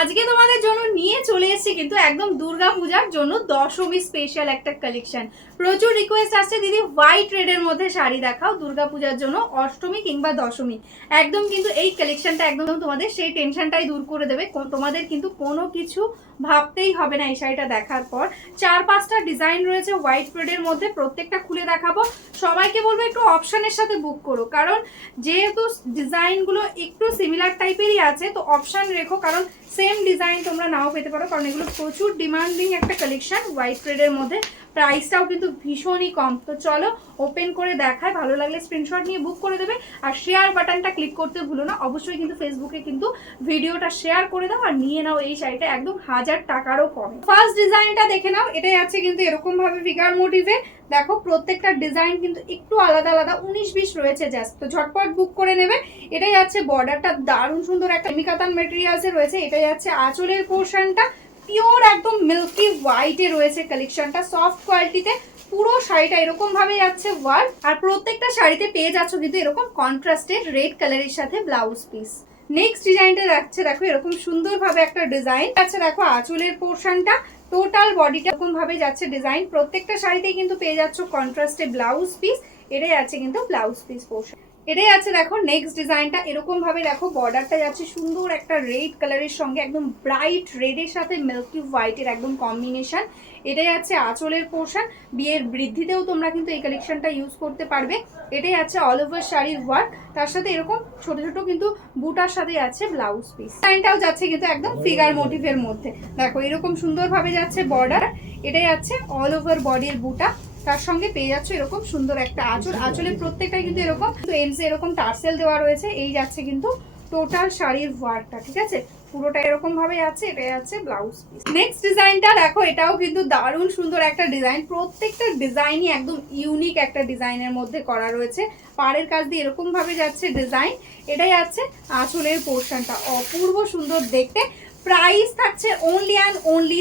আজকে তোমাদের জন্য নিয়ে চলে এসেছি কিন্তু একদম দুর্গা পূজার জন্য দশমী স্পেশাল একটা কালেকশন। প্রচুর রিকোয়েস্ট আসছে দিদি হোয়াইট রেডের মধ্যে শাড়ি দেখাও দুর্গা পূজার জন্য, অষ্টমী কিংবা দশমী। একদম কিন্তু এই কালেকশনটা একদম তোমাদের সেই টেনশনটাই দূর করে দেবে। তোমাদের কিন্তু কোনো কিছু ভাবতেই হবে না এই শাড়িটা দেখার পর। 4-5টা ডিজাইন রয়েছে হোয়াইট রেডের মধ্যে, প্রত্যেকটা খুলে দেখাবো। সবাইকে বলবো একটু অপশনের সাথে বুক করো, কারণ যেহেতু ডিজাইনগুলো একটু সিমিলার টাইপেরই আছে তো অপশন রেখো, কারণ সেম ডিজাইন তোমরা নাও পেতে পারো, কারণ এগুলো প্রচুর ডিমান্ডিং একটা কালেকশন হোয়াইট রেডের মধ্যে। প্রাইসটাও কিন্তু ভীষণই কম। তো চলো ওপেন করে দেখায়, ভালো লাগলে স্ক্রিনশট নিয়ে বুক করে দেবে। আর শেয়ার বাটনটা ক্লিক করতে ভুলো না, অবশ্যই কিন্তু ফেসবুকে কিন্তু ভিডিওটা শেয়ার করে দাও আর নিয়ে নাও এই শাড়িটা একদম 1000 টাকারও কম। ফার্স্ট ডিজাইনটা দেখে নাও, এটাই আছে কিন্তু এরকম ভাবে ফিগার মোটিভে। দেখো প্রত্যেকটা ডিজাইন কিন্তু একটু আলাদা আলাদা, 19-20 রয়েছে জাস্ট, তো ঝটপট বুক করে নেবে। এটাই আছে বর্ডারটা, দারুণ সুন্দর একটা মিকাতান মেটেরিয়ালসে রয়েছে। এটাই আছে আঁচলের পোর্শনটা, পিওর একদম মিল্কি হোয়াইটে রয়েছে কালেকশনটা, সফট কোয়ালিটিতে। পুরো শাড়িটা এরকম ভাবে যাচ্ছে ওয়ার্ক, আর প্রত্যেকটা শাড়িতে পেয়ে যাচ্ছ কিন্তু এরকম কন্ট্রাস্টেড রেড কালারের সাথে ব্লাউজ পিস। নেক্সট ডিজাইনটা যাচ্ছে দেখো এরকম সুন্দর ভাবে একটা ডিজাইন আছে। দেখো আঁচলের পোর্শনটা, টোটাল বডিটা এরকম ভাবে যাচ্ছে ডিজাইন। প্রত্যেকটা শাড়িতেই কিন্তু পেয়ে যাচ্ছ কন্ট্রাস্টে ব্লাউজ পিস। এটাই আছে কিন্তু ব্লাউজ পিস পোর্শন। এটাই আছে দেখো নেক্সট ডিজাইনটা, এরকম ভাবে দেখো বর্ডারটা যাচ্ছে সুন্দর একটা রেড কালারের সঙ্গে, একদম ব্রাইট রেডের সাথে মিল্কি হোয়াইটের একদম কম্বিনেশন। এটাই আছে আঁচলের পোর্শন। বিয়ের বৃদ্ধিতেও তোমরা কিন্তু এই কালেকশনটা ইউজ করতে পারবে। এটাই আছে অল ওভার শাড়ির ওয়ার্ক, তার সাথে এরকম ছোট ছোট কিন্তু বুটার সাথে আছে ব্লাউজ পিস। ডিজাইনটাও যাচ্ছে কিন্তু একদম ফিগার মোটিভের মধ্যে। দেখো এরকম সুন্দর ভাবে যাচ্ছে বর্ডার। এটাই আছে অল ওভার বডির বুটা, তার সঙ্গে পেয়ে যাচ্ছে এরকম সুন্দর একটা আঁচল। আঁচলের প্রত্যেকটাই কিন্তু এরকম এন্ডসে এরকম টার্সেল দেওয়া রয়েছে। এই যাচ্ছে কিন্তু টোটাল শাড়ির ওয়ার্কটা, ঠিক আছে, পুরোটা এরকম ভাবে আছে। এটাই আছে ব্লাউজ পিস। নেক্সট ডিজাইনটা দেখো, এটাও কিন্তু দারুণ সুন্দর একটা ডিজাইন। প্রত্যেকটা ডিজাইনই একদম ইউনিক একটা ডিজাইনের মধ্যে করা রয়েছে। পাড়ের কাজ দিয়ে এরকম ভাবে যাচ্ছে ডিজাইন। এটাই আছে আঁচলের পোর্শনটা, অপূর্ব সুন্দর দেখতে। প্রাইস থাকছে অনলি অ্যান্ড অনলি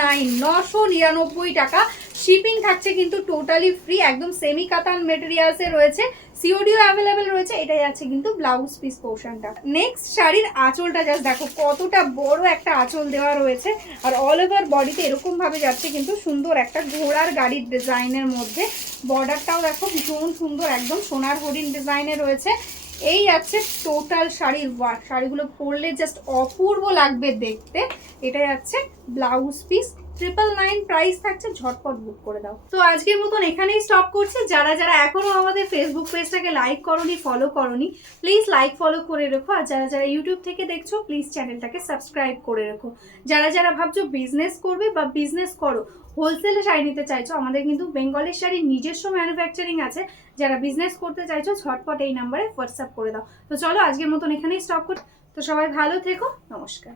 999 টাকা। শিপিং থাকছে কিন্তু টোটালি ফ্রি, একদম সেমি কাতান মেটেরিয়ালসে রয়েছে। সিওডিও অ্যাভেলেবেল রয়েছে। এটাই আছে কিন্তু ব্লাউজ পিস পোর্শনটা। নেক্সট শাড়ির আঁচলটা জাস্ট দেখো কতটা বড় একটা আঁচল দেওয়া রয়েছে, আর অল ওভার বডিতে এরকম ভাবে যাচ্ছে কিন্তু সুন্দর একটা ঘোড়ার গাড়ির ডিজাইনের মধ্যে। বর্ডারটাও দেখো ভীষণ সুন্দর, একদম সোনার হরিণ ডিজাইনে রয়েছে। এই আছে টোটাল শাড়ির ওয়ার্ক। শাড়িগুলো পরলে জাস্ট অপূর্ব লাগবে দেখতে। এটাই আছে ব্লাউজ পিস। 999 প্রাইস থাকছে, ঝটপট বুক করে দাও। তো আজকের মতন এখানেই স্টপ করছি। যারা যারা এখনো আমাদের ফেসবুক পেজটাকে লাইক করোনি, ফলো করোনি, প্লিজ লাইক ফলো করে রেখো। আর যারা যারা ইউটিউব থেকে দেখছো প্লিজ চ্যানেলটাকে সাবস্ক্রাইব করে রেখো। যারা যারা ভাবছো বিজনেস করবে বা বিজনেস করো, হোলসেলে শাড়ি নিতে চাইছো, আমাদের কিন্তু বেঙ্গলের শাড়ির নিজস্ব ম্যানুফ্যাকচারিং আছে। যারা বিজনেস করতে চাইছো ঝটপট এই নাম্বারে হোয়াটসঅ্যাপ করে দাও। তো চলো আজকের মতন এখানেই স্টপ করি। তো সবাই ভালো থেকো, নমস্কার।